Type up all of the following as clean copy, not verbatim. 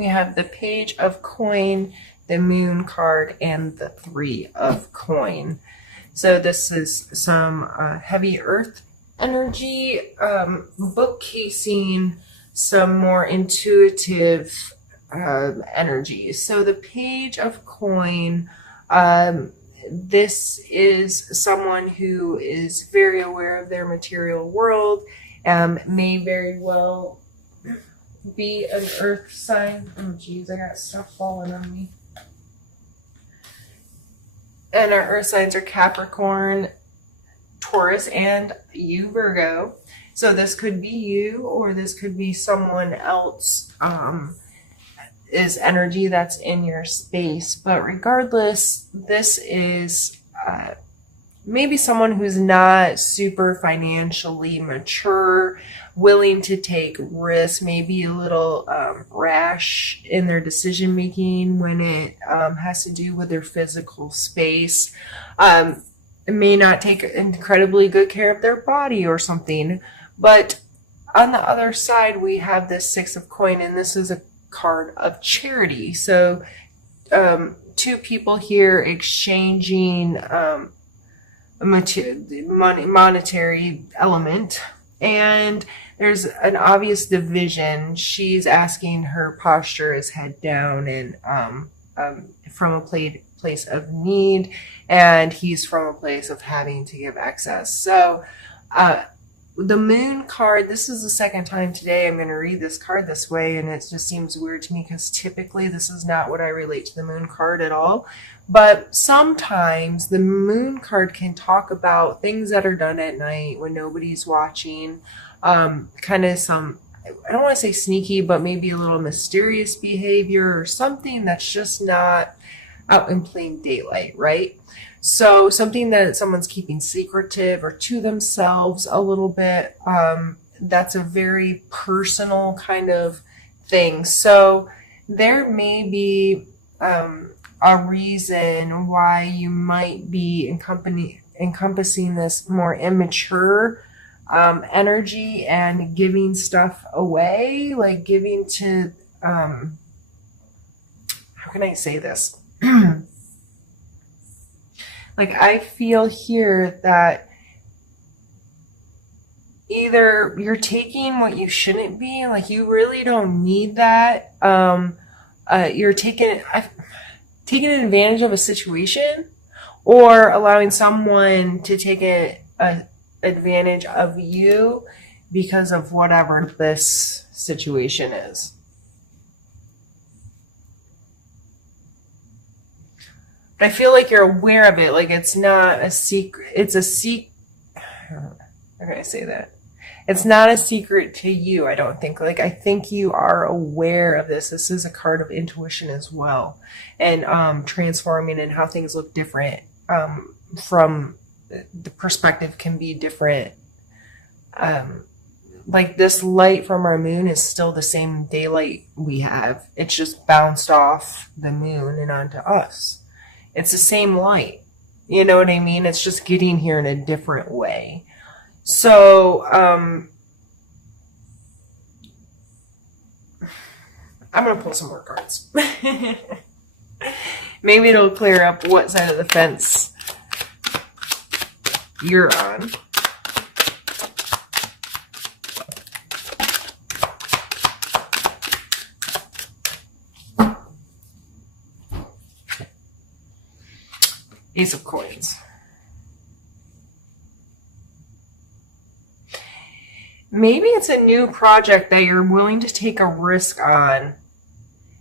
we have the Page of Coin, the Moon card, and the Three of Coin. So this is some heavy earth energy, bookcasing some more intuitive energies. So the Page of Coin, this is someone who is very aware of their material world, may very well be an earth sign. Oh geez, I got stuff falling on me. And our earth signs are Capricorn, Taurus, and you, Virgo. So this could be you, or this could be someone else, is energy that's in your space. But regardless, this is maybe someone who's not super financially mature, willing to take risks, maybe a little rash in their decision making when it has to do with their physical space. May not take incredibly good care of their body or something. But on the other side, we have this Six of Coin, and this is a card of charity. So two people here exchanging monetary element, and there's an obvious division. She's asking, her posture is head down and from a place of need, and he's from a place of having to give excess. So the Moon card, this is the second time today I'm going to read this card this way, and it just seems weird to me because typically this is not what I relate to the Moon card at all. But sometimes the Moon card can talk about things that are done at night when nobody's watching, kind of some, I don't want to say sneaky, but maybe a little mysterious behavior or something that's just not out in plain daylight, right? So something that someone's keeping secretive or to themselves a little bit, that's a very personal kind of thing. So there may be a reason why you might be encompassing this more immature energy and giving stuff away, like giving to, how can I say this? Like, I feel here that either you're taking what you shouldn't be, like you really don't need that. You're taking advantage of a situation, or allowing someone to take advantage of you because of whatever this situation is. But I feel like you're aware of it. Like, it's not a secret. It's a secret. How can I say that? It's not a secret to you, I don't think. Like, I think you are aware of this. This is a card of intuition as well. And transforming and how things look different from the perspective can be different. Like, this light from our moon is still the same daylight we have. It's just bounced off the moon and onto us. It's the same light. You know what I mean? It's just getting here in a different way. So, I'm going to pull some more cards. Maybe it'll clear up what side of the fence you're on. Ace of Coins. Maybe it's a new project that you're willing to take a risk on.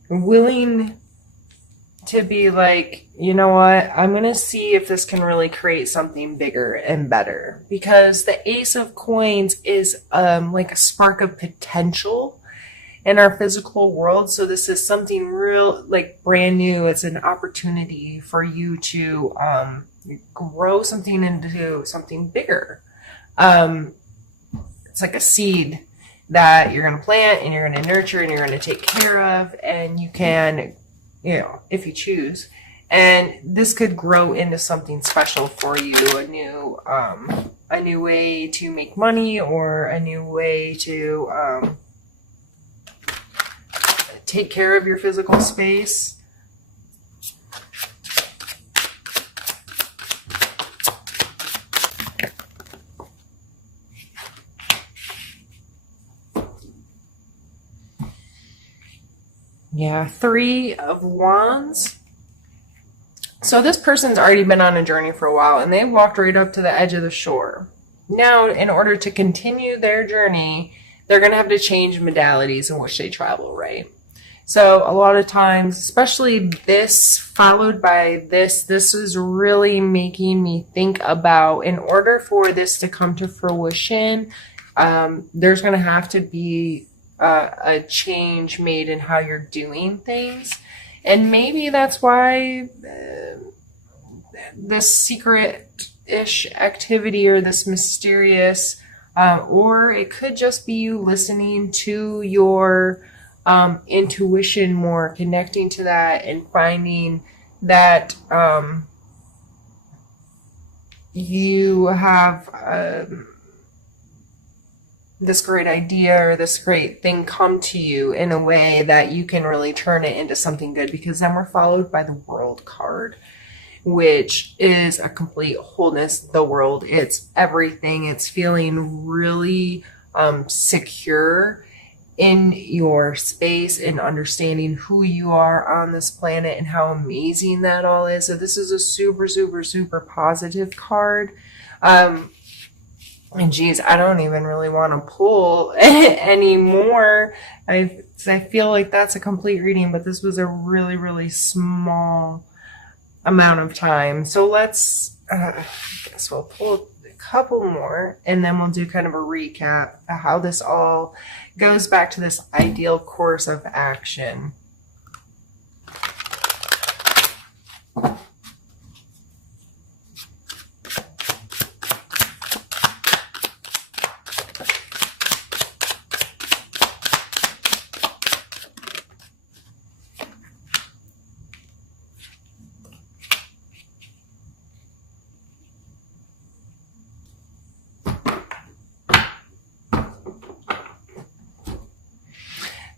Willing to be like, you know what, I'm going to see if this can really create something bigger and better. Because the Ace of Coins is like a spark of potential in our physical world. So this is something real, like brand new. It's an opportunity for you to grow something into something bigger. It's like a seed that you're going to plant and you're going to nurture and you're going to take care of, and you can, you know, if you choose. And this could grow into something special for you, a new way to make money, or a new way to take care of your physical space. Yeah, 3 of Wands. So this person's already been on a journey for a while, and they walked right up to the edge of the shore. Now, in order to continue their journey, they're going to have to change modalities in which they travel, right? So a lot of times, especially this followed by this is really making me think about, in order for this to come to fruition, there's going to have to be a change made in how you're doing things. And maybe that's why this secret-ish activity, or this mysterious, or it could just be you listening to your intuition more, connecting to that and finding that you have this great idea or this great thing come to you in a way that you can really turn it into something good. Because then we're followed by the World card, which is a complete wholeness. The world, it's everything. It's feeling really secure in your space and understanding who you are on this planet and how amazing that all is. So this is a super, super, super positive card. And geez, I don't even really want to pull anymore. I feel like that's a complete reading, but this was a really, really small amount of time. So let's, I guess we'll pull a couple more, and then we'll do kind of a recap of how this all goes back to this ideal course of action.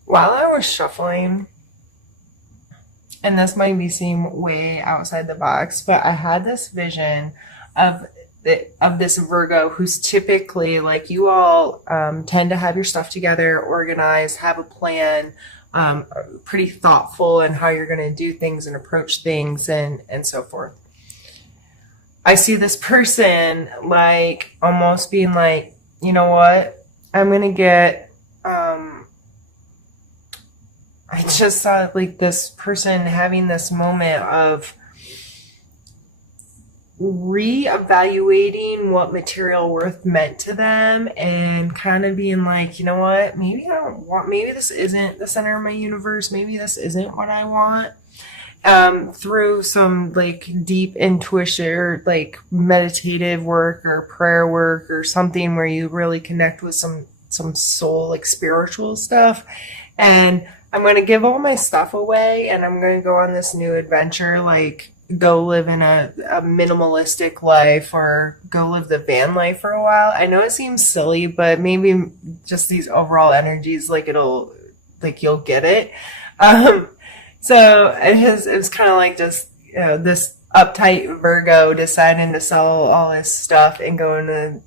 While I was shuffling, and this might be seem way outside the box, but I had this vision of this Virgo who's typically like you all, tend to have your stuff together, organized, have a plan, pretty thoughtful in how you're going to do things and approach things and so forth. I see this person like almost being like, you know what, I'm going to get, I just saw like this person having this moment of reevaluating what material worth meant to them and kind of being like, you know what, maybe this isn't the center of my universe. Maybe this isn't what I want. Through some like deep intuition or like meditative work or prayer work or something where you really connect with some soul, like spiritual stuff. And I'm going to give all my stuff away and I'm going to go on this new adventure, like go live in a minimalistic life or go live the van life for a while. I know it seems silly, but maybe just these overall energies, like you'll get it. So it was kind of like just, this uptight Virgo deciding to sell all his stuff and going to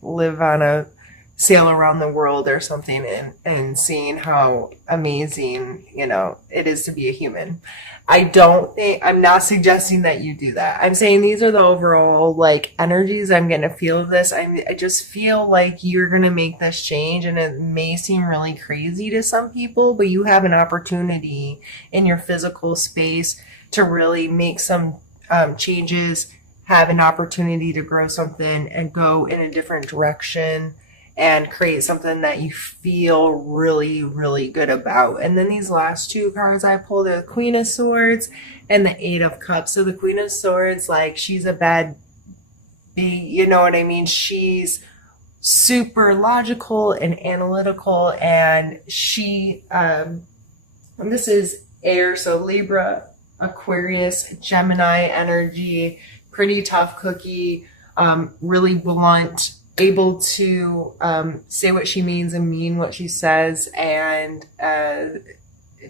live on a sail around the world or something and seeing how amazing, it is to be a human. I'm not suggesting that you do that. I'm saying these are the overall like energies I'm going to feel of this. I just feel like you're going to make this change, and it may seem really crazy to some people, but you have an opportunity in your physical space to really make some changes, have an opportunity to grow something and go in a different direction and create something that you feel really, really good about. And then these last two cards I pulled are the Queen of Swords and the Eight of Cups. So the Queen of Swords, like, she's a bad bee, you know what I mean? She's super logical and analytical, and she, this is air, so Libra, Aquarius, Gemini energy, pretty tough cookie, really blunt, able to say what she means and mean what she says, and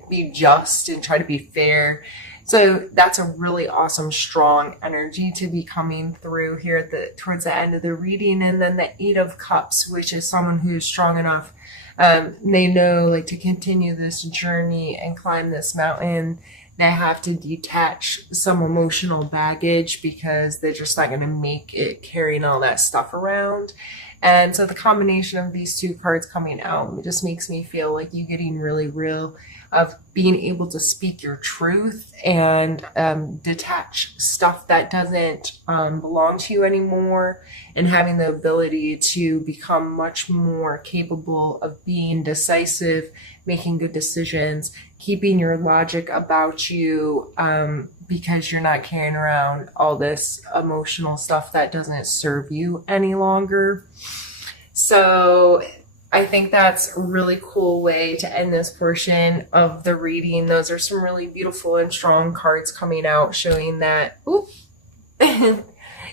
be just and try to be fair. So that's a really awesome, strong energy to be coming through here at towards the end of the reading. And then the Eight of Cups, which is someone who's strong enough. They know, like, to continue this journey and climb this mountain, they have to detach some emotional baggage because they're just not going to make it carrying all that stuff around. And so the combination of these two cards coming out just makes me feel like you getting really real of being able to speak your truth and detach stuff that doesn't belong to you anymore, and having the ability to become much more capable of being decisive, making good decisions, keeping your logic about you, because you're not carrying around all this emotional stuff that doesn't serve you any longer. So I think that's a really cool way to end this portion of the reading. Those are some really beautiful and strong cards coming out, showing that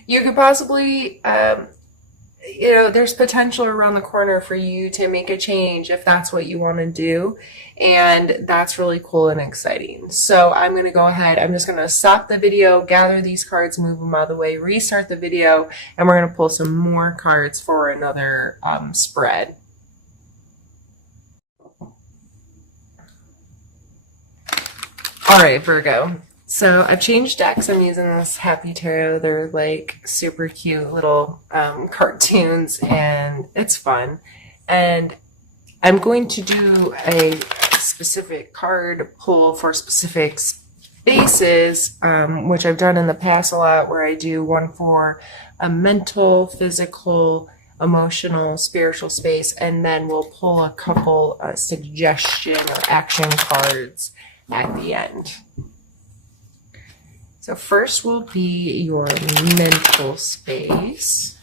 you could possibly, there's potential around the corner for you to make a change if that's what you want to do. And that's really cool and exciting. So I'm going to go ahead. I'm just going to stop the video, gather these cards, move them out of the way, restart the video, and we're going to pull some more cards for another spread. All right, Virgo. So I've changed decks. I'm using this Happy Tarot. They're like super cute little cartoons, and it's fun. And I'm going to do a specific card pull for specific spaces, which I've done in the past a lot, where I do one for a mental, physical, emotional, spiritual space, and then we'll pull a couple suggestion or action cards at the end. So first will be your mental space.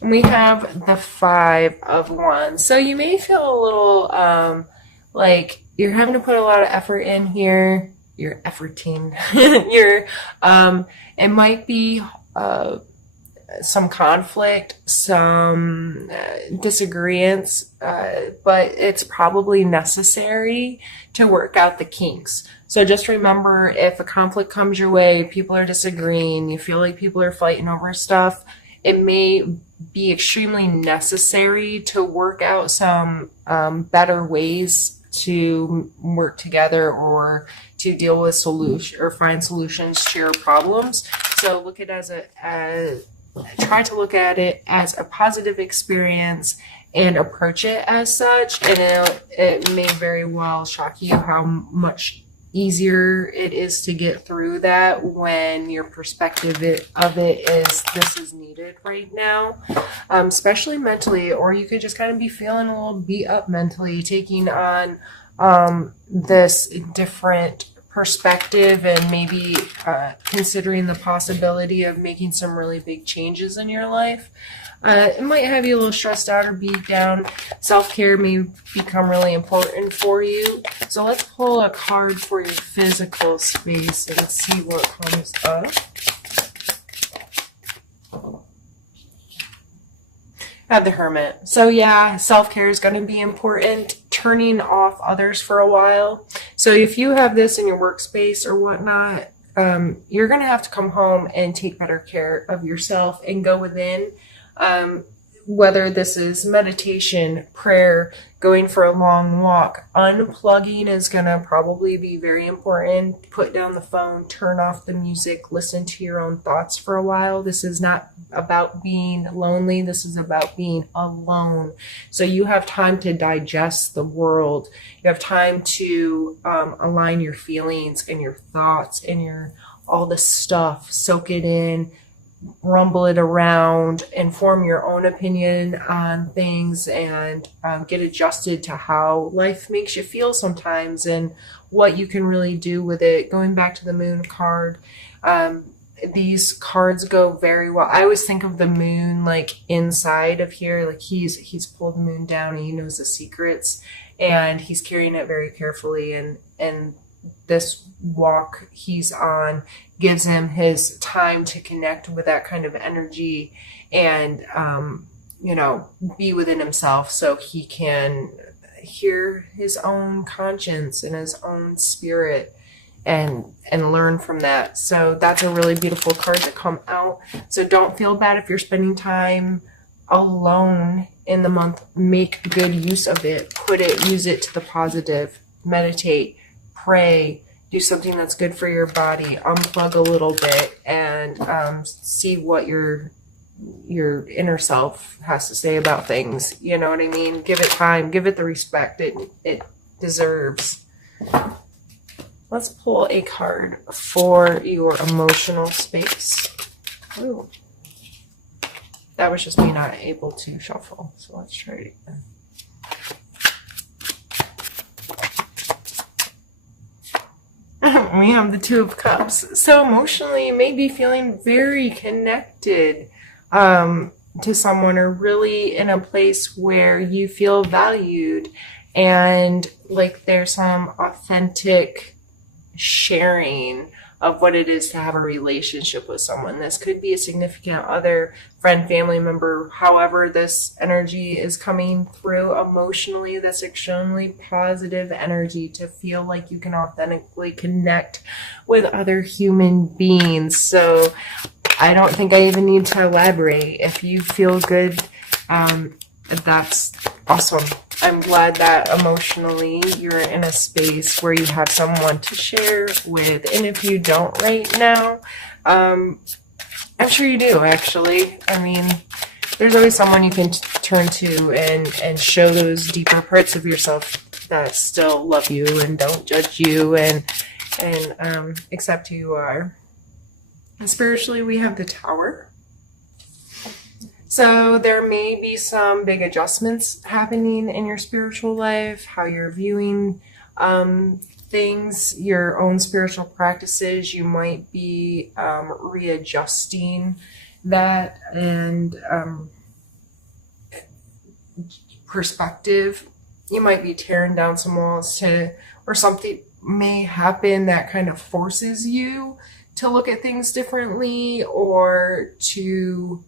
And we have the Five of Wands. So you may feel a little like you're having to put a lot of effort in here. You're efforting. It might be some conflict, some disagreements, but it's probably necessary to work out the kinks. So just remember, if a conflict comes your way, people are disagreeing, you feel like people are fighting over stuff, it may be extremely necessary to work out some better ways to work together or to deal with solution or find solutions to your problems. So look at it as try to look at it as a positive experience and approach it as such. And it may very well shock you how much easier it is to get through that when your perspective of it is this is needed right now, especially mentally. Or you could just kind of be feeling a little beat up mentally, taking on this different perspective and maybe considering the possibility of making some really big changes in your life. It might have you a little stressed out or beat down. Self-care may become really important for you. So let's pull a card for your physical space and see what comes up. I have the Hermit. So yeah, self-care is going to be important. Turning off others for a while. So if you have this in your workspace or whatnot, you're going to have to come home and take better care of yourself and go within. Whether this is meditation, prayer, going for a long walk, unplugging is going to probably be very important. Put down the phone, turn off the music, listen to your own thoughts for a while. This is not about being lonely. This is about being alone. So you have time to digest the world. You have time to align your feelings and your thoughts and all this stuff, soak it in, rumble it around, and form your own opinion on things, and get adjusted to how life makes you feel sometimes and what you can really do with it. Going back to the Moon card, these cards go very well. I always think of the moon like inside of here, like he's pulled the moon down and he knows the secrets and he's carrying it very carefully, and this walk he's on gives him his time to connect with that kind of energy and be within himself so he can hear his own conscience and his own spirit and learn from that. So that's a really beautiful card to come out. So don't feel bad if you're spending time alone in the month. Make good use of it. Use it to the positive. Meditate, pray, do something that's good for your body, unplug a little bit, and see what your inner self has to say about things. You know what I mean? Give it time, give it the respect it deserves. Let's pull a card for your emotional space. Ooh. That was just me not able to shuffle, so let's try it again. We have the Two of Cups. So emotionally, you may be feeling very connected to someone, or really in a place where you feel valued and like there's some authentic sharing of what it is to have a relationship with someone. This could be a significant other, friend, family member, however this energy is coming through emotionally. That's extremely positive energy to feel like you can authentically connect with other human beings. So I don't think I even need to elaborate. If you feel good, that's awesome. I'm glad that emotionally you're in a space where you have someone to share with. And if you don't right now, I'm sure you do, actually. I mean, there's always someone you can turn to and show those deeper parts of yourself that still love you and don't judge you and accept who you are. And spiritually, we have the Tower. So there may be some big adjustments happening in your spiritual life, how you're viewing things, your own spiritual practices. You might be readjusting that and perspective. You might be tearing down some walls or something may happen that kind of forces you to look at things differently or to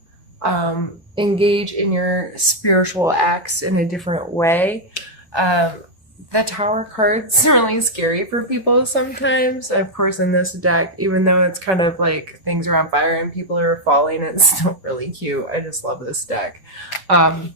engage in your spiritual acts in a different way. The Tower card's really scary for people sometimes. Of course, in this deck, even though it's kind of like things are on fire and people are falling, it's still really cute. I just love this deck. And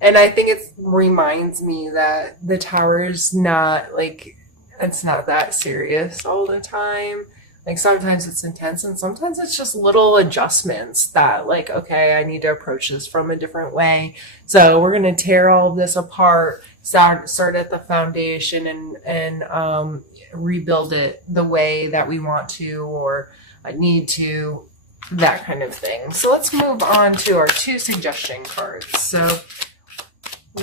I think it reminds me that the Tower is not like, it's not that serious all the time. Like sometimes it's intense and sometimes it's just little adjustments that like, okay, I need to approach this from a different way. So we're going to tear all of this apart, start at the foundation and rebuild it the way that we want to or need to, that kind of thing. So let's move on to our 2 suggestion cards. So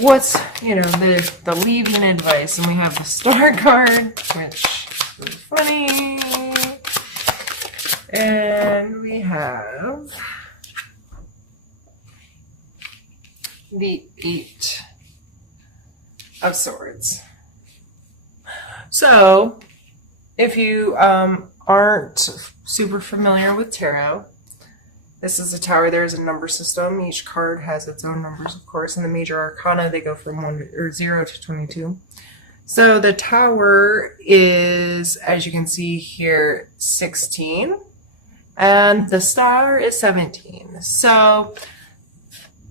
what's, the leaving advice? And we have the Star card, which is funny. And we have the 8 of Swords. So, if you aren't super familiar with tarot, this is a tower. There's a number system. Each card has its own numbers, of course. In the major arcana, they go from 0 to 22. So the Tower is, as you can see here, 16. And the Star is 17. So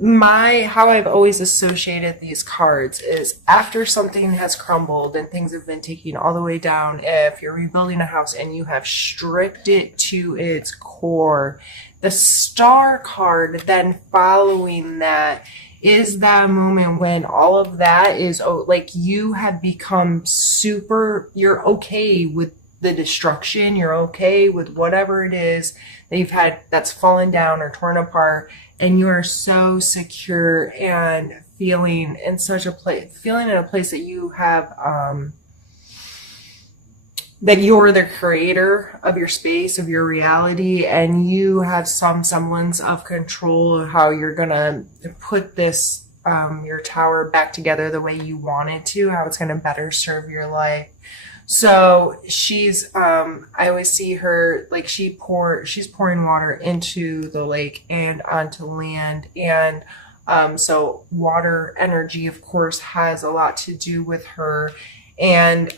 how I've always associated these cards is after something has crumbled and things have been taken all the way down, if you're rebuilding a house and you have stripped it to its core, the Star card then following that is that moment when all of that is like you have become you're okay with the destruction, you're okay with whatever it is that you've had that's fallen down or torn apart, and you are so secure and feeling in a place that you have that you're the creator of your space, of your reality, and you have some semblance of control of how you're gonna put this your tower back together the way you want it to, how it's gonna better serve your life. So she's, I always see her, like she's pouring water into the lake and onto land. And So water energy, of course, has a lot to do with her, and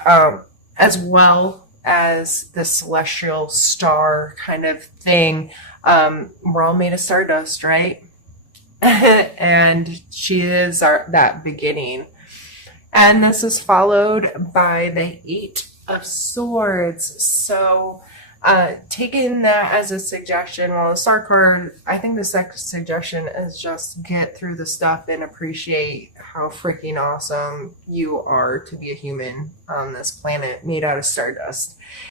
as well as the celestial star kind of thing. We're all made of stardust, right? And she is that beginning. And this is followed by the Eight of Swords. So, taking that as a suggestion, well, the star card, I think the second suggestion is just get through the stuff and appreciate how freaking awesome you are to be a human on this planet made out of stardust.